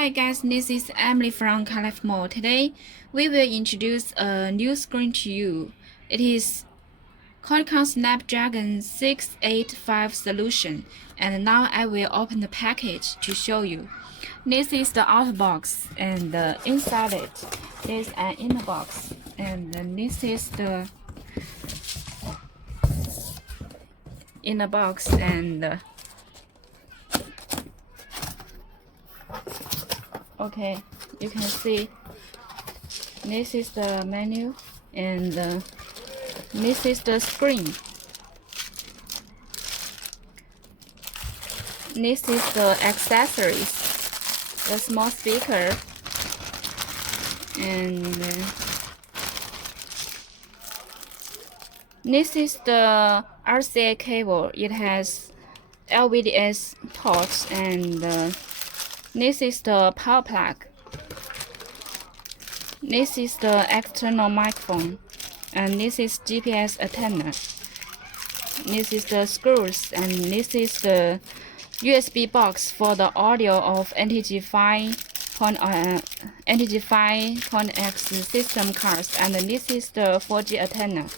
Hi guys, this is Emily from Carlife-mall. Today we will introduce a new screen to you. It is Qualcomm Snapdragon 685 solution, and now I will open the package to show you. This is the outer box, and inside it is an inner box, and this is the inner box, and okay, you can see this is the menu, and this is the screen. This is the accessories, the small speaker, and this is the RCA cable. It has LVDS ports, and this is the power plug. This is the external microphone, and this is GPS antenna. This is the screws, and this is the USB box for the audio of NTG5.X system cards, and this is the 4G antenna.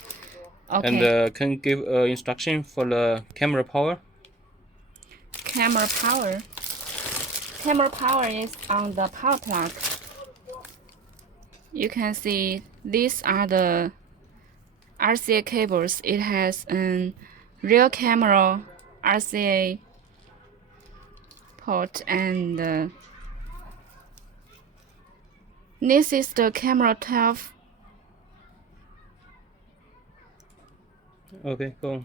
Okay. And can you give instruction for the camera power? Camera power. Camera power is on the power plug. You can see these are the RCA cables. It has a rear camera RCA port, and this is the camera 12. Okay, go.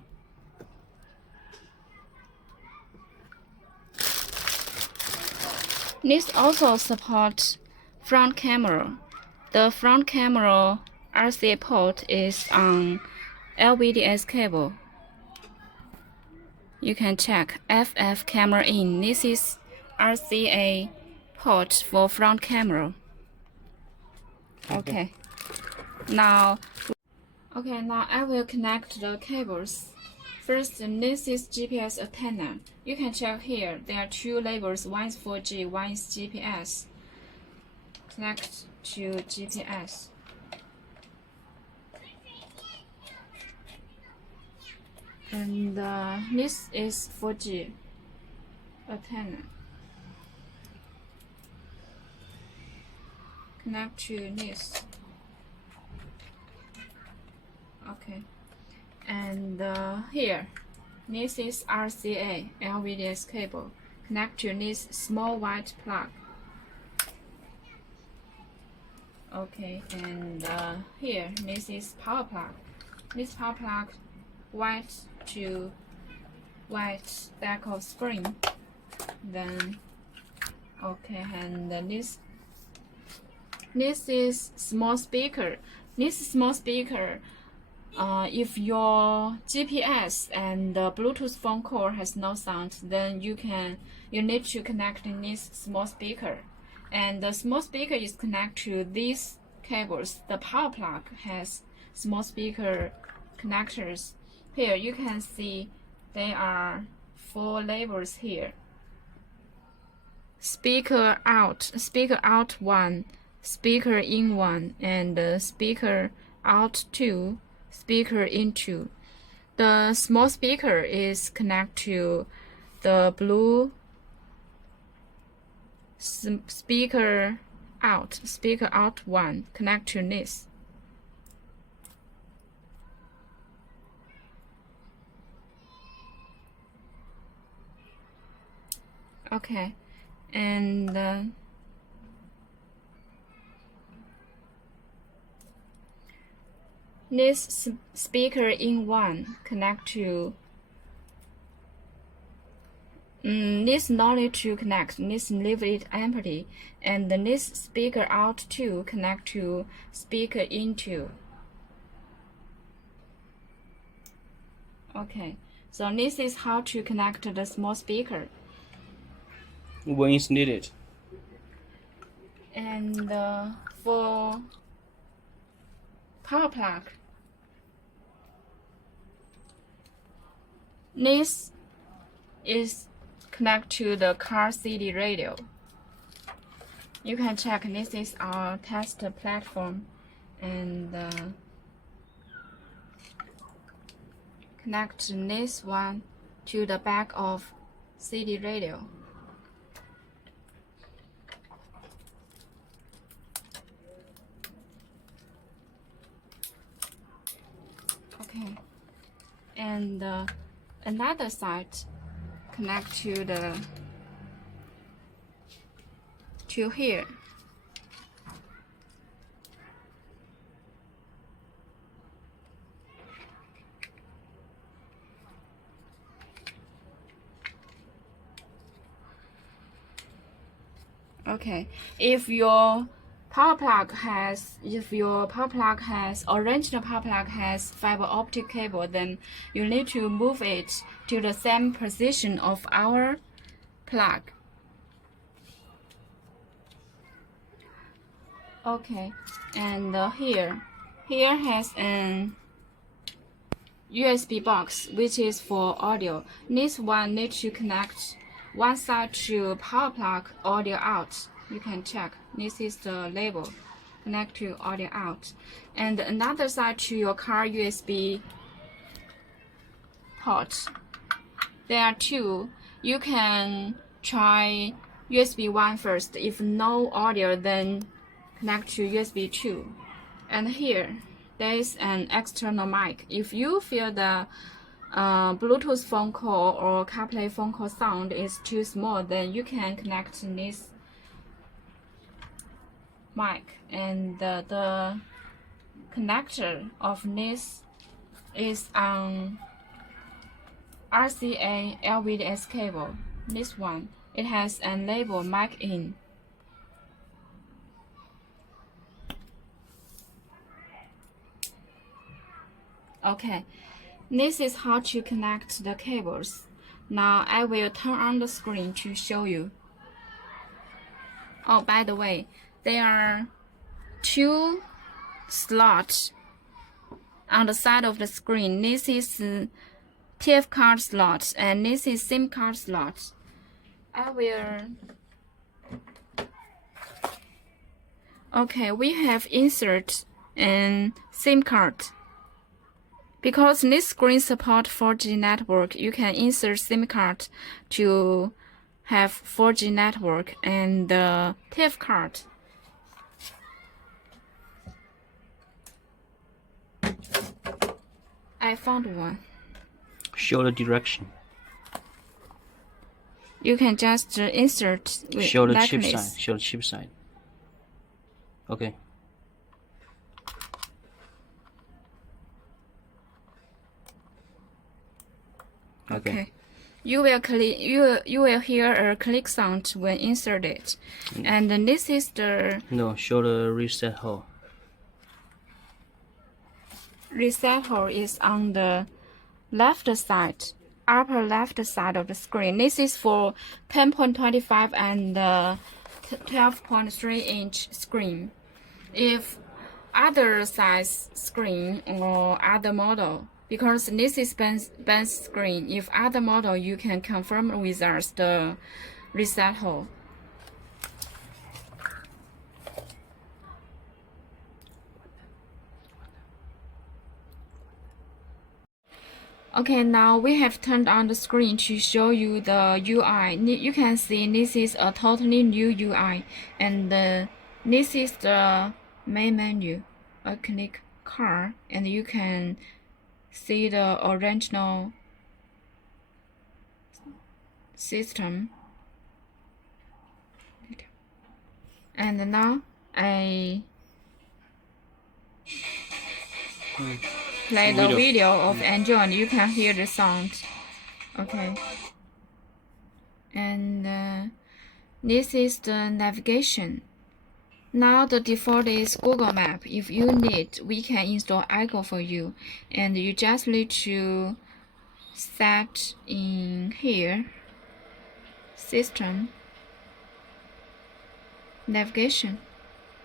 This also supports front camera. The front camera RCA port is on LVDS cable. You can check FF camera in. This is RCA port for front camera. Okay. Now I will connect the cables. First, this is GPS antenna. You can check here. There are two labels. One is 4G, one is GPS. Connect to GPS. And this is 4G antenna. Connect to this. Okay. And here, this is RCA LVDS cable. Connect to this small white plug. Okay, and here, this is power plug. This power plug, white to white back of screen. Then, okay, and this is small speaker. This small speaker. If your GPS and the Bluetooth phone call has no sound, then you need to connect in this small speaker. And the small speaker is connected to these cables. The power plug has small speaker connectors. Here you can see there are 4 labels here. Speaker out 1, speaker in 1, and speaker out 2. Speaker in 2. The small speaker is connected to the blue speaker out 1, connect to this. Okay, and this speaker in 1 connect to this no need to connect, this leave it empty, and this speaker out 2 connect to speaker in 2. Okay, so this is how to connect the small speaker. When it's needed. And for power plug, this is connect to the car CD radio. You can check this is our test platform, and connect this one to the back of CD radio. Okay, and another side connect to here. Okay, if your power plug has original power plug has fiber optic cable, then you need to move it to the same position of our plug. Okay, and here has an USB box which is for audio. This one needs to connect one side to power plug, audio out. You can check. This is the label. Connect to audio out. And another side to your car USB port. There are two. You can try USB 1 first. If no audio, then connect to USB 2. And here, there is an external mic. If you feel the Bluetooth phone call or CarPlay phone call sound is too small, then you can connect this mic. And the connector of this is on RCA LVDS cable. This one, it has a label mic in. Okay, this is how to connect the cables. Now I will turn on the screen to show you. Oh, by the way, there are two slots on the side of the screen. This is TF card slot and this is SIM card slot. I will. Okay, we have insert an SIM card. Because this screen supports 4G network, you can insert SIM card to have 4G network and the TIF card. I found one. Show the direction. You can just insert with Show the like chip this. side. Show the chip side. Okay. Okay. You will click. You will hear a click sound when inserted, and then this is the No, show the reset hole. reset hole is on the left side, upper left side of the screen. This is for 10.25 and 12.3 inch screen. If other size screen or other model, because this is benz screen, if other model, you can confirm with us the reset hole. Okay, now we have turned on the screen to show you the UI. You can see this is a totally new UI, and this is the main menu. I click car, and you can see the original system. And now I play the video of Angel, and you can hear the sound. Okay. And this is the navigation. Now the default is Google Map. If you need, we can install Echo for you, and you just need to set in here, system, navigation,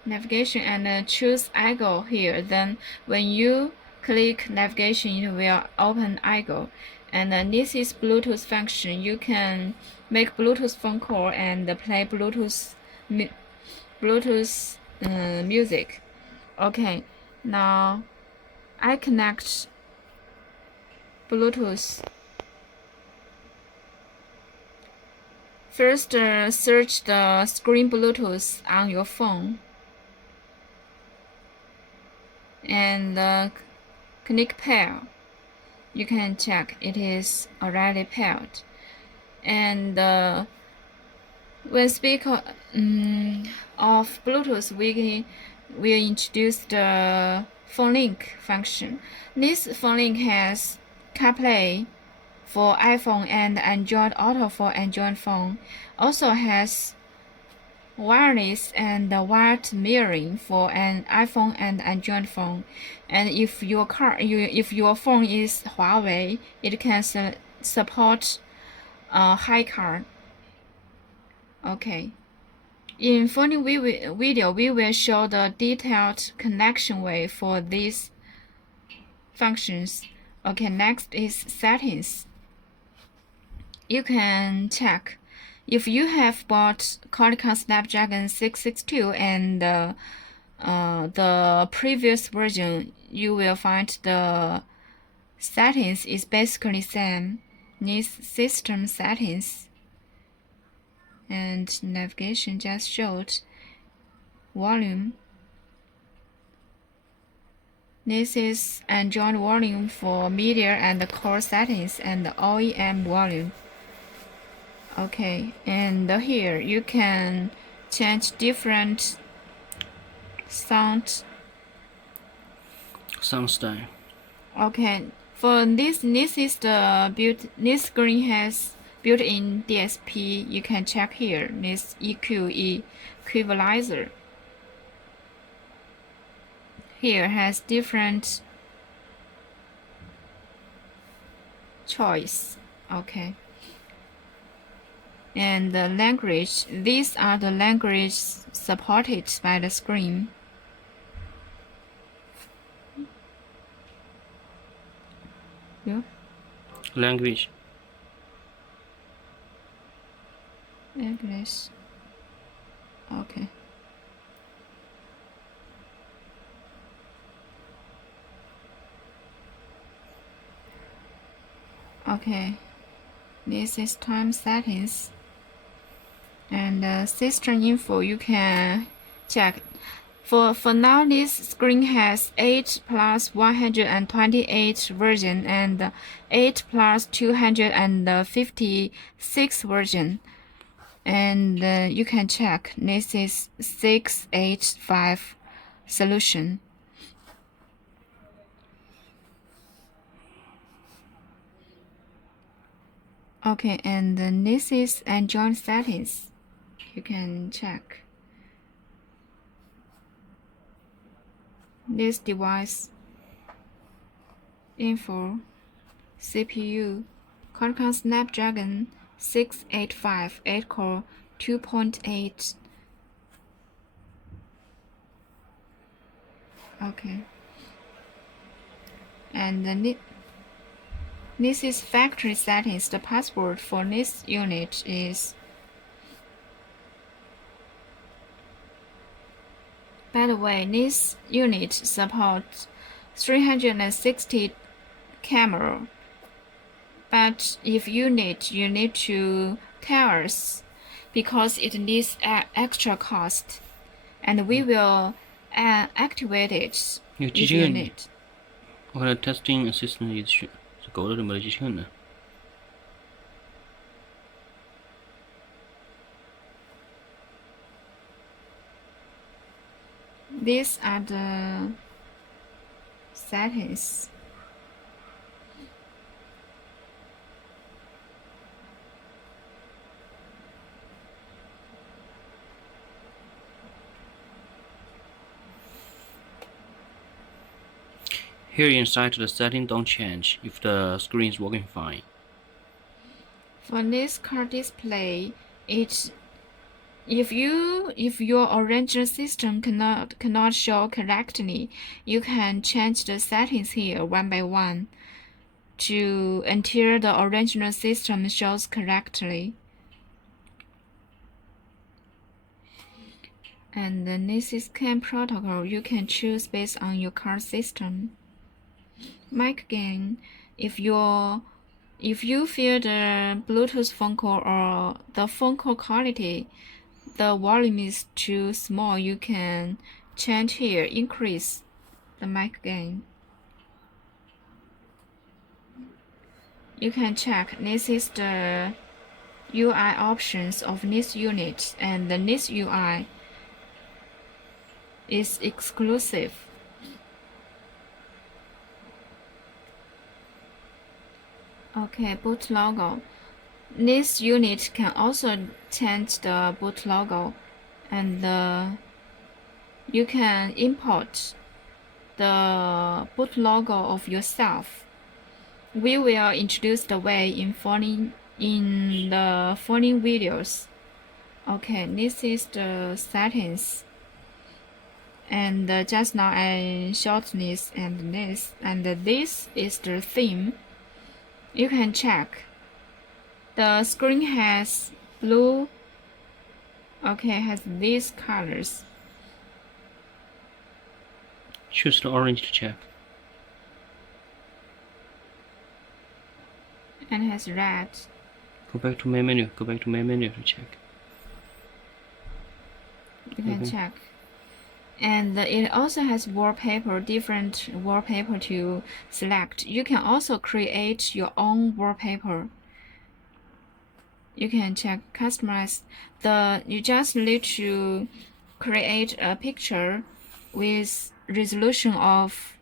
and choose Echo here. Then when you click navigation, it will open Echo. And this is Bluetooth function. You can make Bluetooth phone call and play Bluetooth Bluetooth music. Okay, now I connect Bluetooth. First, search the screen Bluetooth on your phone and click pair. You can check it is already paired. And when speak of Bluetooth, we will introduce the phone link function. This phone link has CarPlay for iPhone and Android Auto for Android phone. Also has wireless and wired mirroring for an iPhone and Android phone. And if your phone is Huawei, it can support HiCard. Okay. In following video, we will show the detailed connection way for these functions. Okay, next is settings. You can check if you have bought Qualcomm Snapdragon 662 and the previous version, you will find the settings is basically same. This system settings and navigation just showed volume. This is Android volume for media and core settings and OEM volume. Okay, and here you can change different sound style. Okay, for this is the this screen has built-in DSP. You can check here. This EQ equalizer. Here has different choice. Okay. And the language, these are the language supported by the screen. Yeah. Language. English. Okay. Okay. This is time settings. And system info you can check. For now, this screen has 8 plus 128 version and 8 plus 256 version. And you can check. This is 685 solution. Okay, and this is Android settings. You can check. This device info CPU Qualcomm Snapdragon 685 8-core 2.8. Okay. And this is factory settings. The password for this unit is, by the way, this unit supports 360 camera, but if you need to tell us because it needs extra cost, and we will activate it if you need. 我看 testing assistant 意思是狗的这么的机器人呢。These are the settings. Here inside the setting don't change if the screen is working fine. For this car display, if your original system cannot show correctly, you can change the settings here one by one until the original system shows correctly. And this is CAN protocol. You can choose based on your car system. Mic gain. If you feel the Bluetooth phone call or the phone call quality, the volume is too small, you can change here, increase the mic gain. You can check. This is the UI options of this unit, and this UI is exclusive. Okay, boot logo. This unit can also change the boot logo, and you can import the boot logo of yourself. We will introduce the way in the following videos. Okay, this is the settings, and just now I showed this and this, and this is the theme. You can check. The screen has blue. Okay, has these colors. Choose the orange to check. And has red. Go back to main menu. Go back to main menu to check. You can check. And it also has wallpaper, different wallpaper to select. You can also create your own wallpaper. You can check customize. You just need to create a picture with resolution of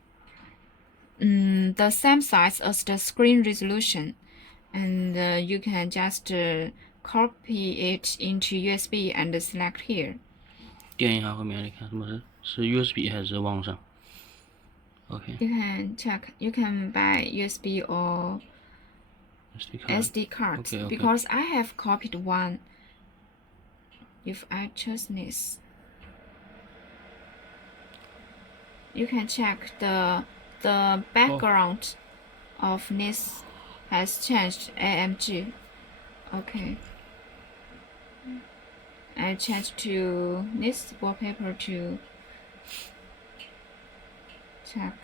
the same size as the screen resolution, and you can just copy it into USB and select here. 点一下后面，你看什么是 USB 还是网上 ？OK。 You can check. You can buy USB or SD card. Okay. Because I have copied one. If I choose this, you can check the background of this has changed AMG. Okay. I changed to this wallpaper to check.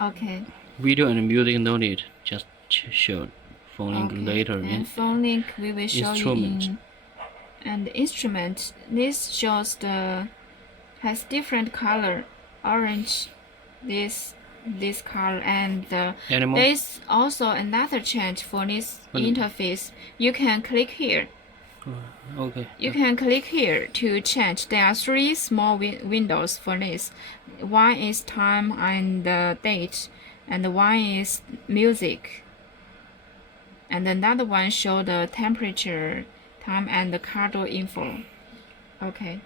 Okay. Video and music no need. Just show. Phone link later. And phone link we will show instrument. you in. And instrument, this shows has different color, orange, this color, and there's also another change for this interface. You can click here. Okay. You can click here to change. There are three small windows for this. One is time and date, and one is music. And another one show the temperature, time, and the car door info. Okay.